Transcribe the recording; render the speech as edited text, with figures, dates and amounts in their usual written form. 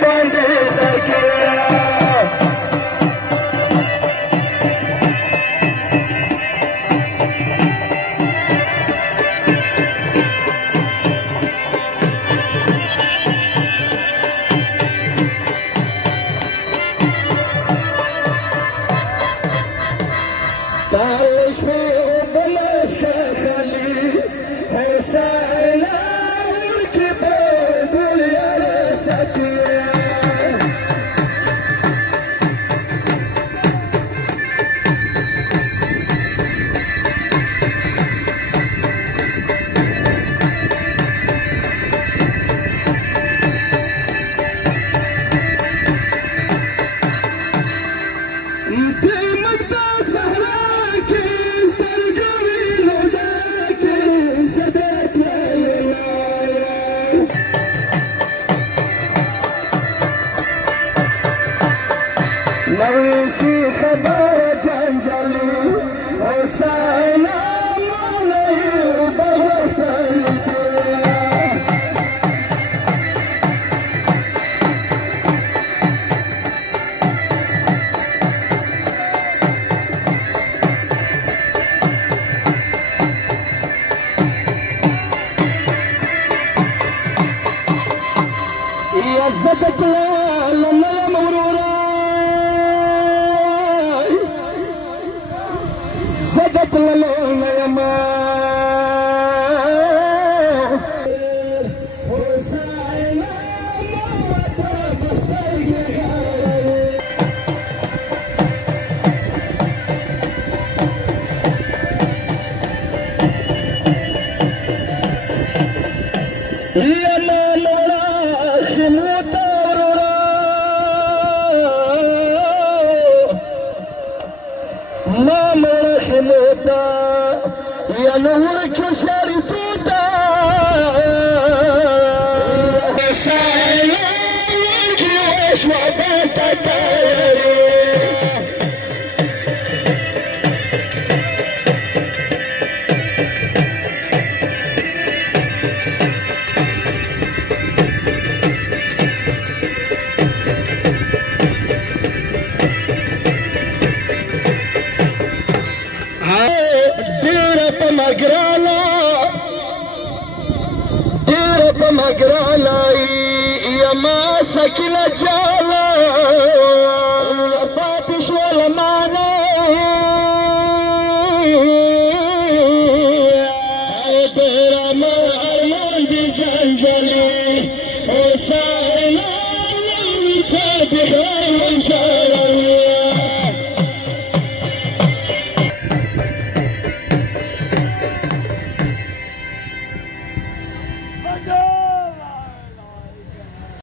باندې سکه Talish me balash ka khali hai saila ki bol yar satiya नवीसी खबर जंजली ओ सलाम नहीं बहल يا زدك لما مرورا زدك لما يما يا نورك شريفوتا يا سعيك ليش وعدتك مقرالا يا ما سكن جالا يا بابي شو لمانا ديرا ما ارمان بجنجلي وسائلا ويتابع ويشاري Let's go!